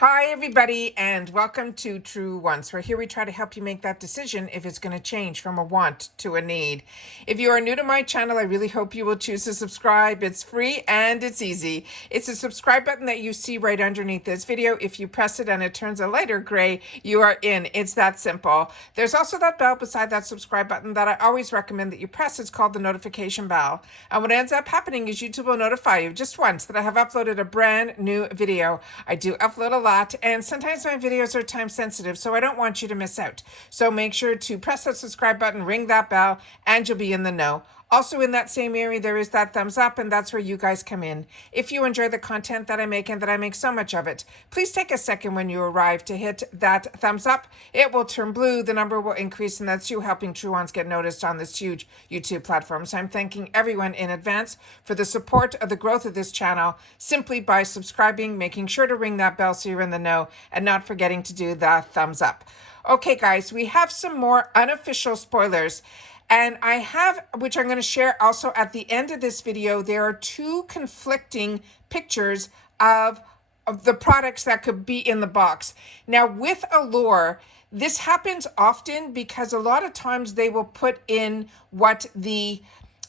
Hi, everybody, and welcome to True Wants, where here we try to help you make that decision if it's going to change from a want to a need. If you are new to my channel, I really hope you will choose to subscribe. It's free and it's easy. It's a subscribe button that you see right underneath this video. If you press it and it turns a lighter gray, you are in. It's that simple. There's also that bell beside that subscribe button that I always recommend that you press. It's called the notification bell. And what ends up happening is YouTube will notify you just once that I have uploaded a brand new video. I do upload a lot, and sometimes my videos are time sensitive, so I don't want you to miss out. So make sure to press that subscribe button, ring that bell, and you'll be in the know. Also in that same area, there is that thumbs up, and that's where you guys come in. If you enjoy the content that I make and that I make so much of it, please take a second when you arrive to hit that thumbs up. It will turn blue, the number will increase, and that's you helping True Ones get noticed on this huge YouTube platform. So I'm thanking everyone in advance for the support of the growth of this channel simply by subscribing, making sure to ring that bell so you're in the know, and not forgetting to do the thumbs up. Okay, guys, we have some more unofficial spoilers. And I have, which I'm going to share also at the end of this video, there are two conflicting pictures of the products that could be in the box. Now with Allure, this happens often because a lot of times they will put in what the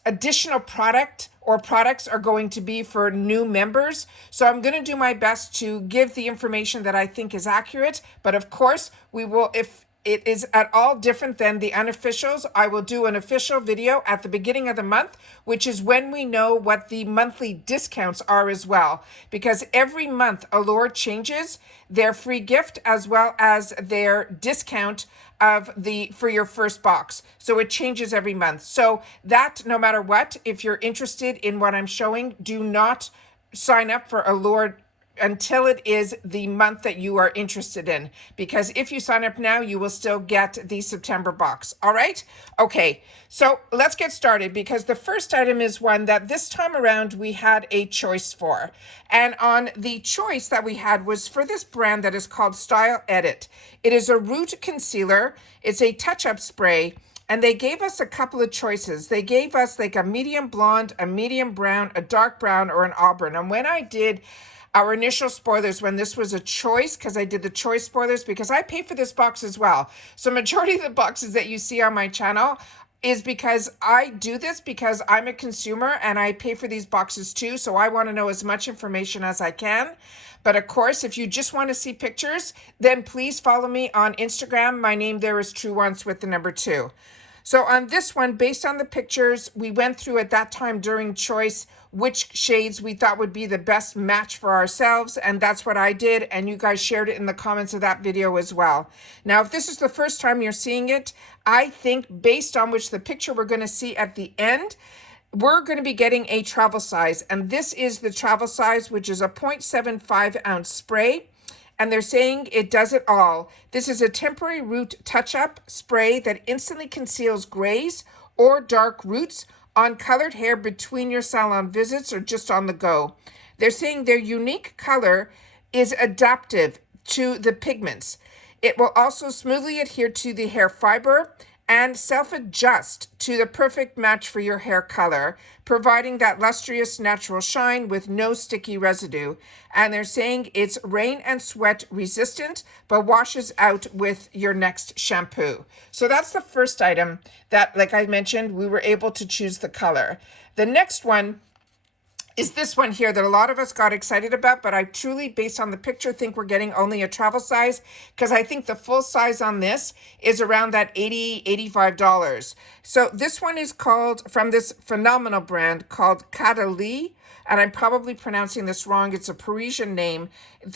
additional product or products are going to be for new members. So I'm going to do my best to give the information that I think is accurate. But of course, we will, if it is at all different than the unofficials, I will do an official video at the beginning of the month, which is when we know what the monthly discounts are as well. Because every month Allure changes their free gift as well as their discount of the for your first box. So it changes every month. So that no matter what, if you're interested in what I'm showing, do not sign up for Allure until it is the month that you are interested in, because if you sign up now, you will still get the September box. All right. Okay. So let's get started, because the first item is one that this time around we had a choice for. And on the choice that we had was for this brand that is called Style Edit. It is a root concealer. It's a touch-up spray. And they gave us a couple of choices. They gave us like a medium blonde, a medium brown, a dark brown, or an auburn. And when I did our initial spoilers, when this was a choice, because I did the choice spoilers, because I pay for this box as well. So majority of the boxes that you see on my channel is because I do this because I'm a consumer and I pay for these boxes too. So I want to know as much information as I can. But of course, if you just want to see pictures, then please follow me on Instagram. My name there is True Ones with the number 2. So on this one, based on the pictures, we went through at that time during choice which shades we thought would be the best match for ourselves, and that's what I did, and you guys shared it in the comments of that video as well. Now, if this is the first time you're seeing it, I think based on which the picture we're going to see at the end, we're going to be getting a travel size, and this is the travel size, which is a 0.75 ounce spray. And they're saying it does it all. This is a temporary root touch-up spray that instantly conceals grays or dark roots on colored hair between your salon visits or just on the go. They're saying their unique color is adaptive to the pigments. It will also smoothly adhere to the hair fiber and self-adjust to the perfect match for your hair color, providing that lustrous natural shine with no sticky residue. And they're saying it's rain and sweat resistant, but washes out with your next shampoo. So that's the first item that, like I mentioned, we were able to choose the color. The next one is this one here that a lot of us got excited about, but I truly, based on the picture, think we're getting only a travel size, because I think the full size on this is around that $80, $85. So this one is called, from this phenomenal brand called Cataly, and I'm probably pronouncing this wrong. It's a Parisian name.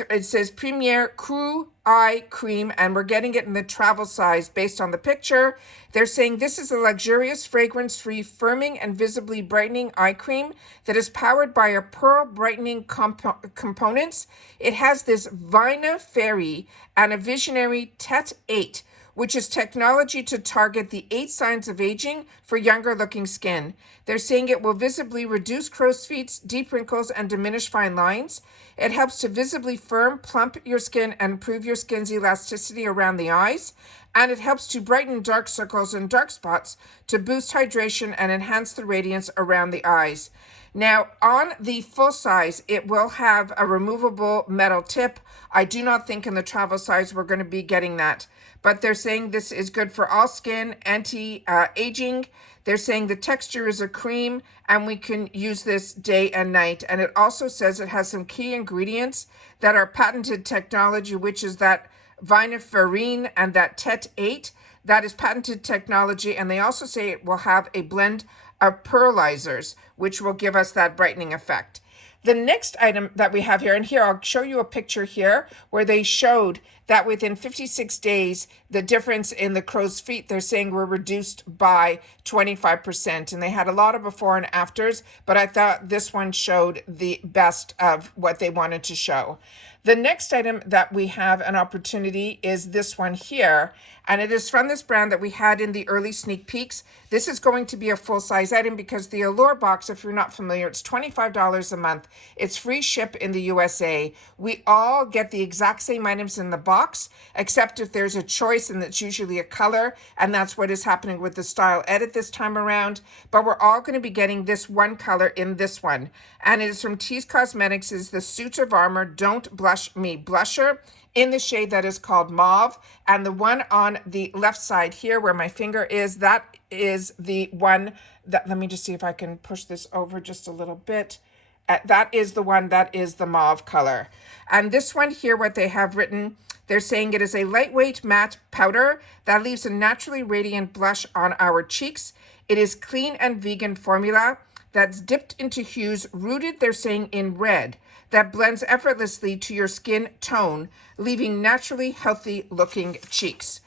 It says Premier Cataly Eye Cream, and we're getting it in the travel size based on the picture. They're saying this is a luxurious, fragrance-free, firming and visibly brightening eye cream that is powered by a pearl brightening components. It has this Vina Fairy and a visionary Tet 8, which is technology to target the 8 signs of aging for younger looking skin. They're saying it will visibly reduce crow's feet, deep wrinkles, and diminish fine lines. It helps to visibly firm, plump your skin and improve your skin's elasticity around the eyes. And it helps to brighten dark circles and dark spots to boost hydration and enhance the radiance around the eyes. Now, on the full size, it will have a removable metal tip. I do not think in the travel size we're going to be getting that, but they're saying this is good for all skin, anti-aging. They're saying the texture is a cream and we can use this day and night. And it also says it has some key ingredients that are patented technology, which is that viniferine and that TET8. That is patented technology. And they also say it will have a blend of pearlizers, which will give us that brightening effect. The next item that we have here, and here I'll show you a picture here where they showed that within 56 days, the difference in the crow's feet, they're saying were reduced by 25%. And they had a lot of before and afters, but I thought this one showed the best of what they wanted to show. The next item that we have an opportunity is this one here, and it is from this brand that we had in the early sneak peeks. This is going to be a full-size item because the Allure box, if you're not familiar, it's $25 a month. It's free ship in the USA. We all get the exact same items in the box, except if there's a choice, and it's usually a color, and that's what is happening with the Style Edit this time around. But we're all going to be getting this one color in this one, and it is from Tease Cosmetics. Is the Suits of Armor Don't Blush Me blusher in the shade that is called Mauve. And the one on the left side here where my finger is, that is the one that, let me just see if I can push this over just a little bit. That is the one that is the mauve color. And this one here, what they have written, they're saying it is a lightweight matte powder that leaves a naturally radiant blush on our cheeks. It is clean and vegan formula that's dipped into hues rooted, they're saying, in red, that blends effortlessly to your skin tone, leaving naturally healthy looking cheeks.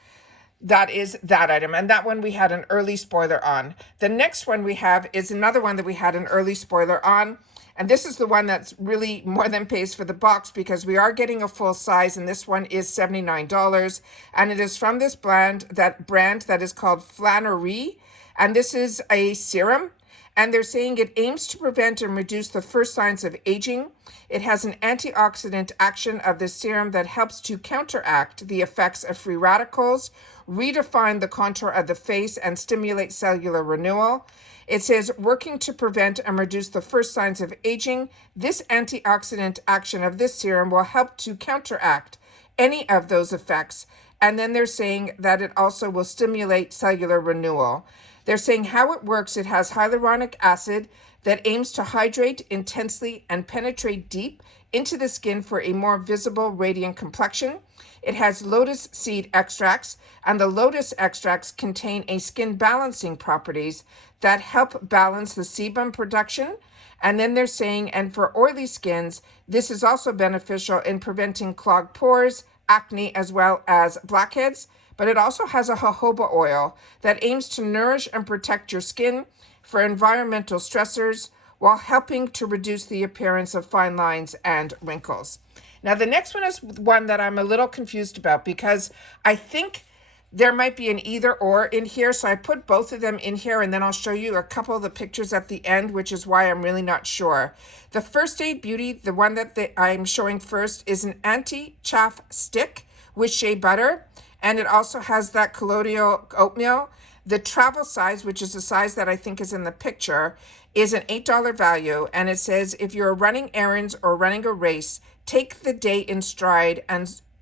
That is that item. And that one we had an early spoiler on. The next one we have is another one that we had an early spoiler on. And this is the one that's really more than pays for the box because we are getting a full size, and this one is $79. And it is from this brand that is called Flannery. And this is a serum. And they're saying it aims to prevent and reduce the first signs of aging. It has an antioxidant action of the serum that helps to counteract the effects of free radicals, redefine the contour of the face, and stimulate cellular renewal. It says, working to prevent and reduce the first signs of aging, this antioxidant action of this serum will help to counteract any of those effects. And then they're saying that it also will stimulate cellular renewal. They're saying how it works. It has hyaluronic acid that aims to hydrate intensely and penetrate deep into the skin for a more visible, radiant complexion. It has lotus seed extracts, and the lotus extracts contain a skin balancing properties that help balance the sebum production. And then they're saying, and for oily skins, this is also beneficial in preventing clogged pores, acne, as well as blackheads. But it also has a jojoba oil that aims to nourish and protect your skin for environmental stressors while helping to reduce the appearance of fine lines and wrinkles. Now, the next one is one that I'm a little confused about because I think there might be an either or in here. So I put both of them in here, and then I'll show you a couple of the pictures at the end, which is why I'm really not sure. The First Aid Beauty, the one that I'm showing first, is an anti-chaff stick with shea butter. And it also has that colloidal oatmeal. The travel size, which is the size that I think is in the picture, is an $8 value. And it says, if you're running errands or running a race, take the day in stride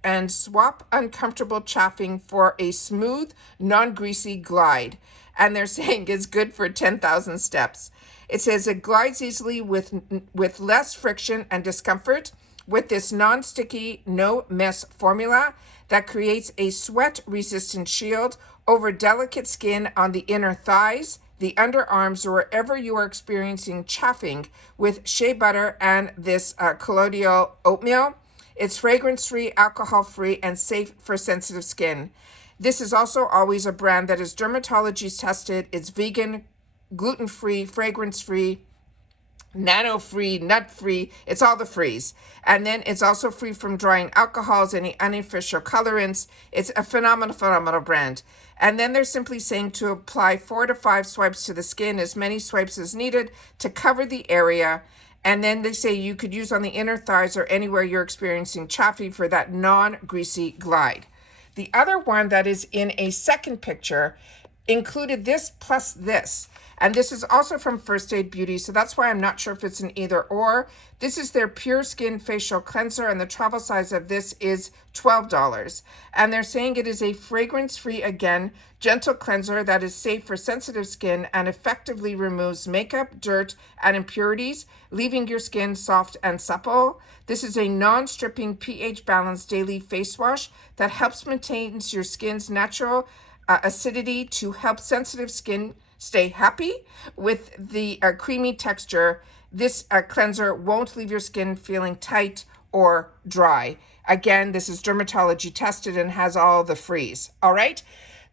and swap uncomfortable chaffing for a smooth, non-greasy glide. And they're saying it's good for 10,000 steps. It says it glides easily with less friction and discomfort with this non-sticky, no-mess formula that creates a sweat-resistant shield over delicate skin on the inner thighs, the underarms, or wherever you are experiencing chafing with shea butter and this colloidal oatmeal. It's fragrance-free, alcohol-free, and safe for sensitive skin. This is also always a brand that is dermatology tested. It's vegan, gluten-free, fragrance-free, nano-free, nut-free. It's all the frees. And then it's also free from drying alcohols, any unofficial colorants. It's a phenomenal brand. And then they're simply saying to apply 4 to 5 swipes to the skin, as many swipes as needed to cover the area. And then they say you could use on the inner thighs or anywhere you're experiencing chaffee for that non-greasy glide. The other one that is in a second picture included this plus this. And this is also from First Aid Beauty, so that's why I'm not sure if it's an either or. This is their Pure Skin Facial Cleanser, and the travel size of this is $12. And they're saying it is a fragrance-free, again, gentle cleanser that is safe for sensitive skin and effectively removes makeup, dirt, and impurities, leaving your skin soft and supple. This is a non-stripping, pH-balanced daily face wash that helps maintain your skin's natural acidity to help sensitive skin stay happy with the creamy texture. This cleanser won't leave your skin feeling tight or dry. Again, this is dermatology tested and has all the freeze. All right.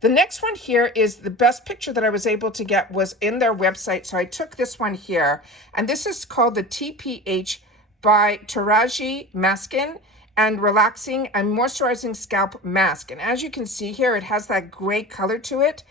The next one here is the best picture that I was able to get was in their website. So I took this one here, and this is called the TPH by Taraji Maskin and Relaxing and Moisturizing Scalp Mask. And as you can see here, it has that gray color to it.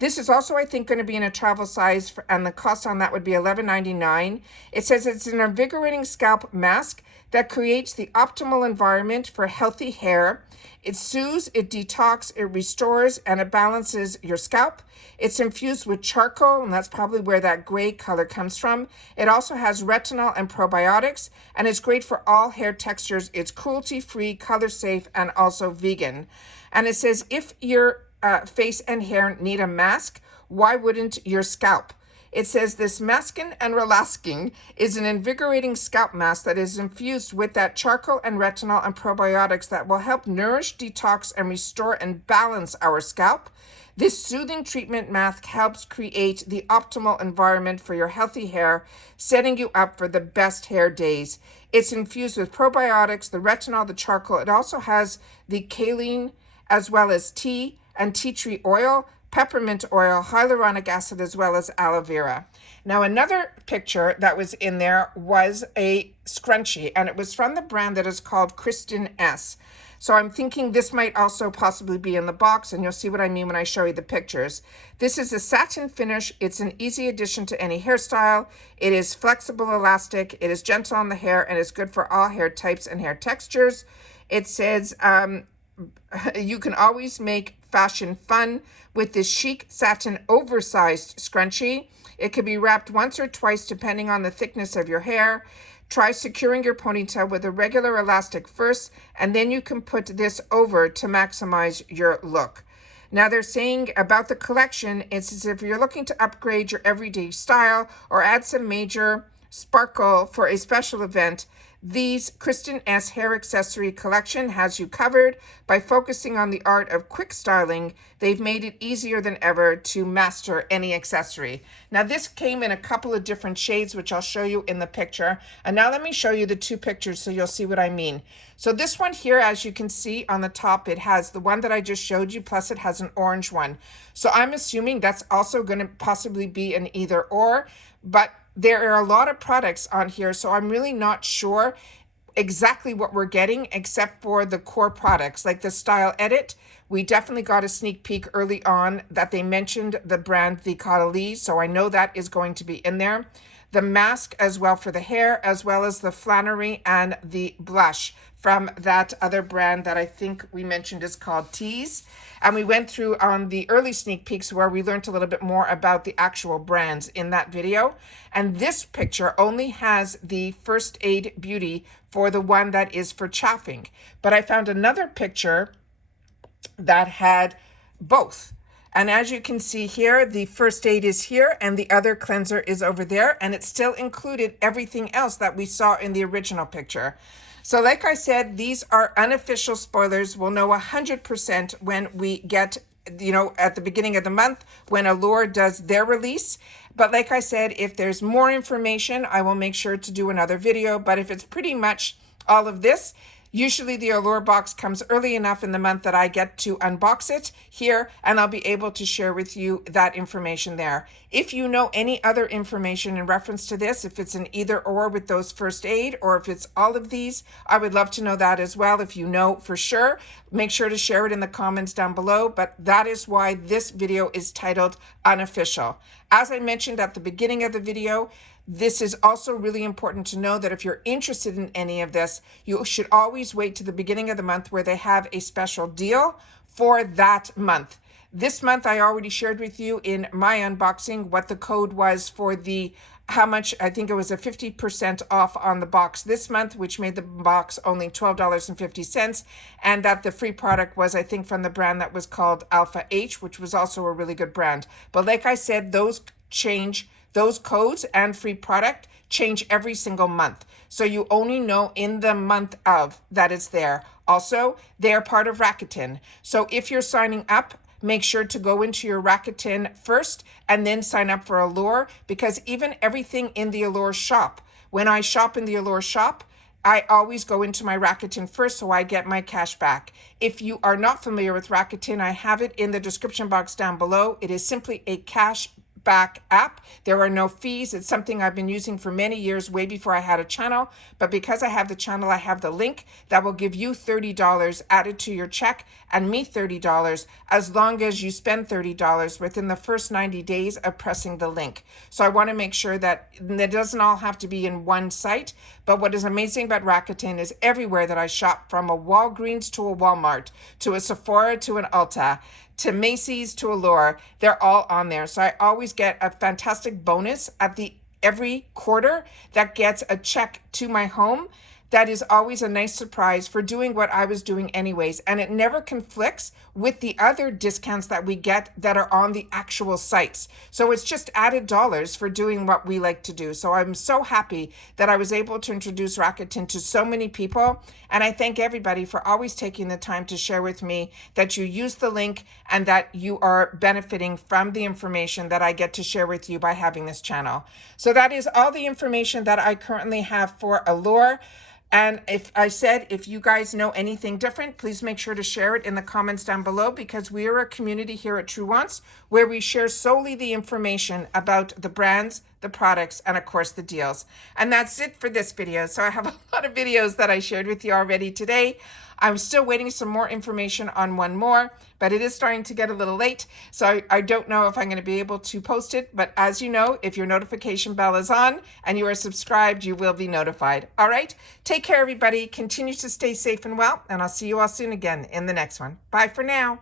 This is also, I think, going to be in a travel size, and the cost on that would be $11.99. It says it's an invigorating scalp mask that creates the optimal environment for healthy hair. It soothes, it detox, it restores, and it balances your scalp. It's infused with charcoal, and that's probably where that gray color comes from. It also has retinol and probiotics, and it's great for all hair textures. It's cruelty-free, color-safe, and also vegan. And it says if your face and hair need a mask, why wouldn't your scalp? It says this Maskin and Relaxing is an invigorating scalp mask that is infused with that charcoal and retinol and probiotics that will help nourish, detox, and restore and balance our scalp. This soothing treatment mask helps create the optimal environment for your healthy hair, setting you up for the best hair days. It's infused with probiotics, the retinol, the charcoal. It also has the kaolin as well as tea and tea tree oil, peppermint oil, hyaluronic acid, as well as aloe vera. Now, another picture that was in there was a scrunchie, and it was from the brand that is called Kristen S. So I'm thinking this might also possibly be in the box, and you'll see what I mean when I show you the pictures. This is a satin finish. It's an easy addition to any hairstyle. It is flexible, elastic. It is gentle on the hair, and it's good for all hair types and hair textures. It says you can always make fashion fun with this chic satin oversized scrunchie. It can be wrapped once or twice depending on the thickness of your hair. Try securing your ponytail with a regular elastic first, and then you can put this over to maximize your look. Now they're saying about the collection, it's as if you're looking to upgrade your everyday style or add some major sparkle for a special event, these Kristen S hair accessory collection has you covered. By focusing on the art of quick styling, they've made it easier than ever to master any accessory. Now this came in a couple of different shades, which I'll show you in the picture. And now let me show you the two pictures so you'll see what I mean. So this one here, as you can see on the top, it has the one that I just showed you, plus it has an orange one. So I'm assuming that's also going to possibly be an either or, but there are a lot of products on here, so I'm really not sure exactly what we're getting except for the core products, like the Style Edit. We definitely got a sneak peek early on that they mentioned the brand, the Cataly, so I know that is going to be in there. The mask as well for the hair, as well as the Flannery and the blush from that other brand that I think we mentioned is called Tease. And we went through on the early sneak peeks where we learned a little bit more about the actual brands in that video. And this picture only has the First Aid Beauty for the one that is for chafing. But I found another picture that had both. And as you can see here, the First Aid is here and the other cleanser is over there. And it still included everything else that we saw in the original picture. So like I said, these are unofficial spoilers. We'll know 100% when we get, at the beginning of the month when Allure does their release. But like I said, if there's more information, I will make sure to do another video. But if it's pretty much all of this, usually the Allure box comes early enough in the month that I get to unbox it here, and I'll be able to share with you that information there. If you know any other information in reference to this, if it's an either or with those First Aid, or if it's all of these, I would love to know that as well. If you know for sure, make sure to share it in the comments down below. But that is why this video is titled Unofficial. As I mentioned at the beginning of the video, this is also really important to know that if you're interested in any of this, you should always wait to the beginning of the month where they have a special deal for that month. This month, I already shared with you in my unboxing what the code was for how much. I think it was a 50% off on the box this month, which made the box only $12.50, and that the free product was, I think, from the brand that was called Alpha H, which was also a really good brand. But like I said, those codes and free product change every single month. So you only know in the month of that it's there. Also, they're part of Rakuten. So if you're signing up, make sure to go into your Rakuten first and then sign up for Allure, because even everything in the Allure shop, when I shop in the Allure shop, I always go into my Rakuten first so I get my cash back. If you are not familiar with Rakuten, I have it in the description box down below. It is simply a cash back app. There are no fees. It's something I've been using for many years, way before I had a channel. But because I have the channel, I have the link that will give you $30 added to your check and me $30 as long as you spend $30 within the first 90 days of pressing the link. So I want to make sure that it doesn't all have to be in one site. But what is amazing about Rakuten is everywhere that I shop, from a Walgreens to a Walmart, to a Sephora to an Ulta, to Macy's to Allure, they're all on there. So I always get a fantastic bonus at every quarter that gets a check to my home. That is always a nice surprise for doing what I was doing anyways. And it never conflicts with the other discounts that we get that are on the actual sites. So it's just added dollars for doing what we like to do. So I'm so happy that I was able to introduce Rakuten to so many people. And I thank everybody for always taking the time to share with me that you use the link and that you are benefiting from the information that I get to share with you by having this channel. So that is all the information that I currently have for Allure. And if you guys know anything different, please make sure to share it in the comments down below, because we are a community here at True Wants where we share solely the information about the brands, the products, and of course the deals. And that's it for this video. So I have a lot of videos that I shared with you already today. I'm still waiting some more information on one more, but it is starting to get a little late. So I don't know if I'm going to be able to post it. But as you know, if your notification bell is on and you are subscribed, you will be notified. All right. Take care, everybody. Continue to stay safe and well. And I'll see you all soon again in the next one. Bye for now.